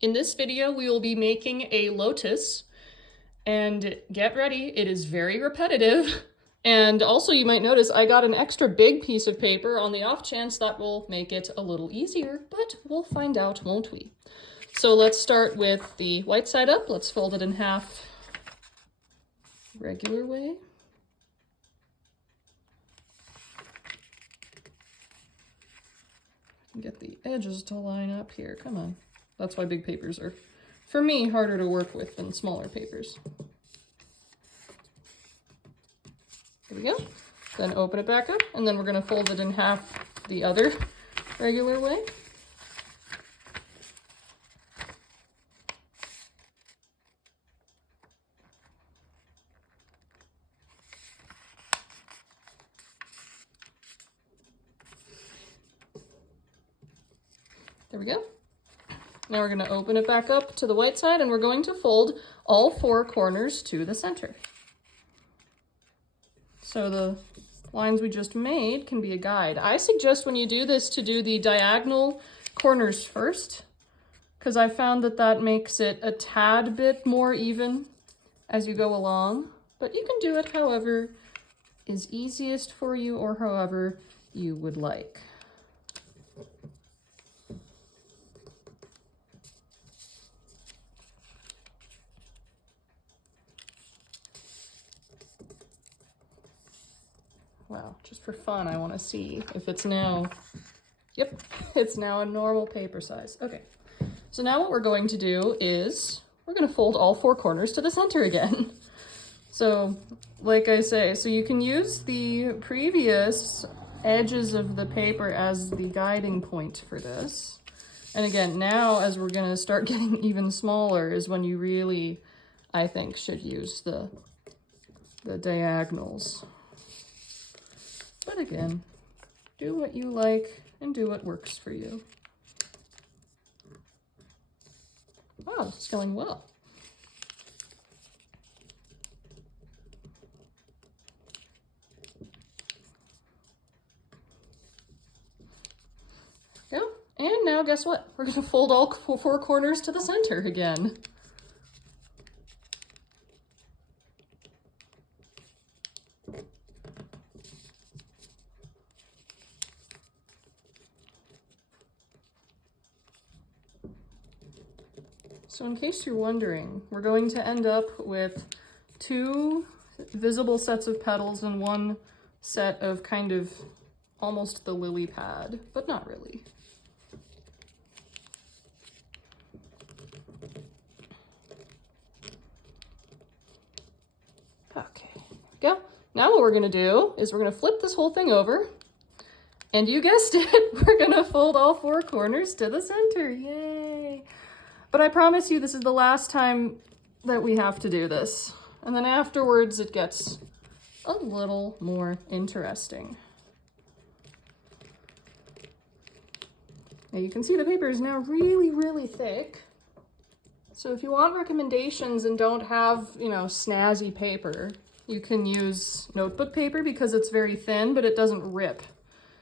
In this video, we will be making a lotus, and get ready, it is very repetitive. And also you might notice I got an extra big piece of paper on the off chance that will make it a little easier, but we'll find out, won't we? So let's start with the white side up. Let's fold it in half regular way. Get the edges to line up here, come on. That's why big papers are, for me, harder to work with than smaller papers. There we go. Then open it back up, and then we're gonna fold it in half the other regular way. There we go. Now we're going to open it back up to the white side, and we're going to fold all four corners to the center. So the lines we just made can be a guide. I suggest when you do this to do the diagonal corners first, because I found that that makes it a tad bit more even as you go along. But you can do it however is easiest for you or however you would like. Wow, just for fun, I want to see if it's now, yep, it's now a normal paper size. Okay, so now what we're going to do is we're going to fold all four corners to the center again. So, like I say, so you can use the previous edges of the paper as the guiding point for this. And again, now as we're going to start getting even smaller is when you really, I think, should use the diagonals. But again, do what you like and do what works for you. Wow, this is going well. There we go. And now guess what? We're going to fold all four corners to the center again. So in case you're wondering, we're going to end up with two visible sets of petals and one set of kind of almost the lily pad, but not really. Okay, there we go. Now what we're gonna do is we're gonna flip this whole thing over, and you guessed it, we're gonna fold all four corners to the center, yay! But I promise you this is the last time that we have to do this. And then afterwards it gets a little more interesting. Now you can see the paper is now really, really thick. So if you want recommendations and don't have, you know, snazzy paper, you can use notebook paper because it's very thin, but it doesn't rip.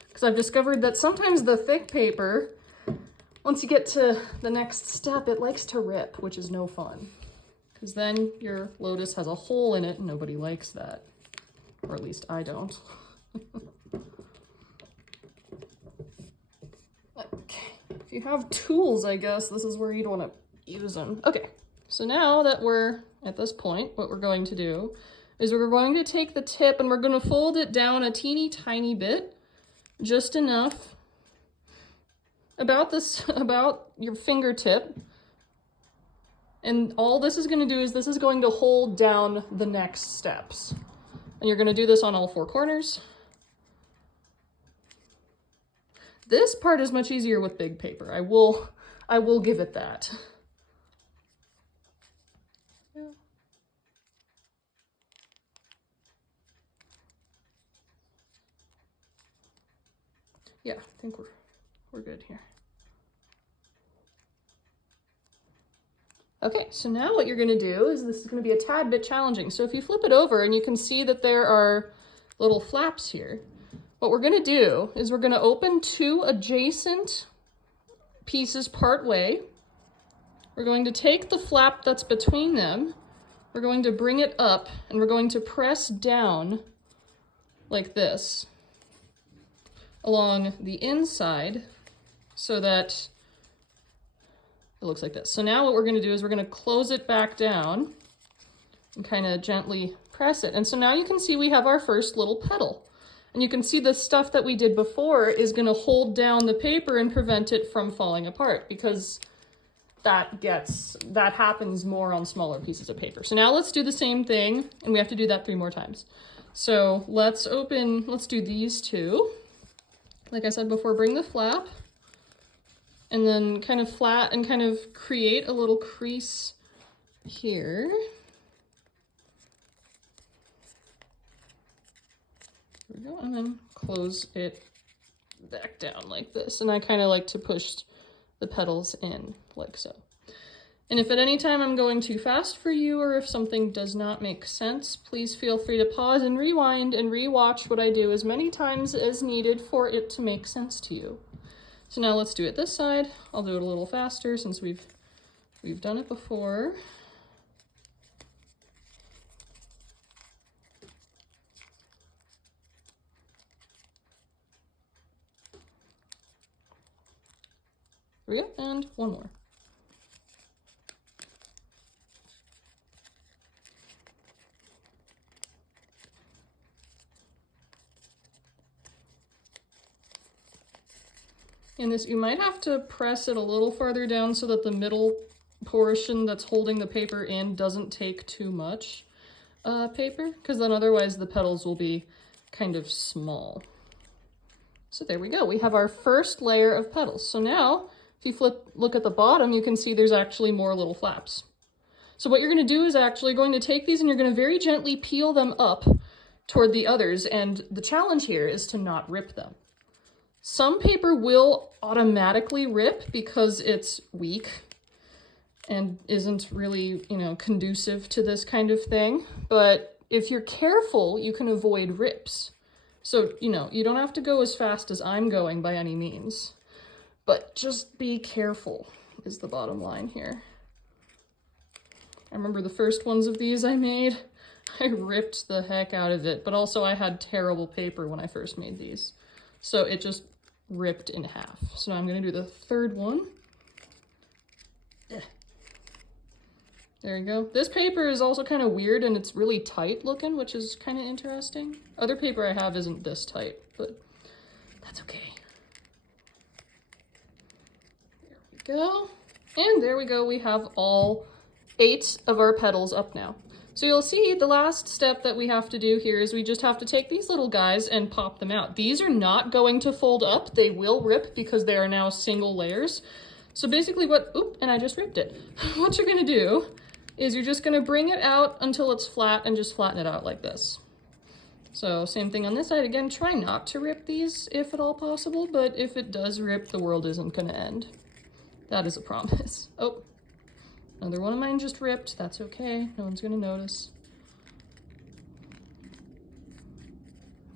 Because I've discovered that sometimes the thick paper, once you get to the next step, it likes to rip, which is no fun. Because then your lotus has a hole in it and nobody likes that. Or at least I don't. Okay, if you have tools, I guess this is where you'd want to use them. Okay, so now that we're at this point, what we're going to do is we're going to take the tip and we're going to fold it down a teeny tiny bit, just enough, about your fingertip. And all this is going to do is this is going to hold down the next steps. And you're going to do this on all four corners. This part is much easier with big paper. I will give it that. Yeah, I think we're good here. Okay, so now what you're going to do is this is going to be a tad bit challenging. So if you flip it over and you can see that there are little flaps here, what we're going to do is we're going to open two adjacent pieces part way. we're going to take the flap that's between them, we're going to bring it up, and we're going to press down like this along the inside so that it looks like this. So now what we're going to do is we're going to close it back down and kind of gently press it. And so now you can see we have our first little petal. And you can see the stuff that we did before is going to hold down the paper and prevent it from falling apart, because that happens more on smaller pieces of paper. So now let's do the same thing, and we have to do that 3 more times. So let's do these 2. Like I said before, bring the flap and then kind of flat and kind of create a little crease here. There we go, and then close it back down like this. And I kind of like to push the petals in like so. And if at any time I'm going too fast for you, or if something does not make sense, please feel free to pause and rewind and rewatch what I do as many times as needed for it to make sense to you. So now let's do it this side. I'll do it a little faster since we've done it before. There we go, and one more. And this, you might have to press it a little farther down so that the middle portion that's holding the paper in doesn't take too much paper, because then otherwise the petals will be kind of small. So there we go, we have our first layer of petals. So now, if you look at the bottom, you can see there's actually more little flaps. So what you're going to do is actually going to take these and you're going to very gently peel them up toward the others, and the challenge here is to not rip them. Some paper will automatically rip because it's weak and isn't really, conducive to this kind of thing. But if you're careful, you can avoid rips. So, you don't have to go as fast as I'm going by any means, but just be careful is the bottom line here. I remember the first ones of these I made, I ripped the heck out of it, but also I had terrible paper when I first made these. So it just ripped in half. So now I'm going to do the third one. There you go. This paper is also kind of weird and it's really tight looking, which is kind of interesting. Other paper I have isn't this tight, but that's okay. There we go. And there we go. We have all 8 of our petals up now. So you'll see the last step that we have to do here is we just have to take these little guys and pop them out. These are not going to fold up. They will rip because they are now single layers. So basically and I just ripped it. What you're gonna do is you're just gonna bring it out until it's flat and just flatten it out like this. So same thing on this side. Again, try not to rip these if at all possible, but if it does rip, the world isn't gonna end. That is a promise. Oh. Another one of mine just ripped. That's okay. No one's gonna notice.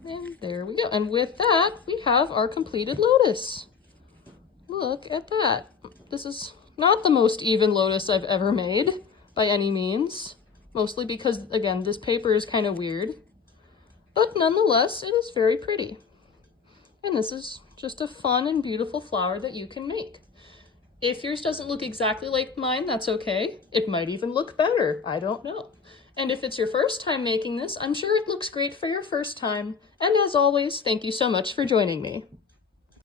And there we go. And with that, we have our completed lotus. Look at that. This is not the most even lotus I've ever made by any means. Mostly because, again, this paper is kind of weird. But nonetheless, it is very pretty. And this is just a fun and beautiful flower that you can make. If yours doesn't look exactly like mine, that's okay. It might even look better. I don't know. And if it's your first time making this, I'm sure it looks great for your first time. And as always, thank you so much for joining me.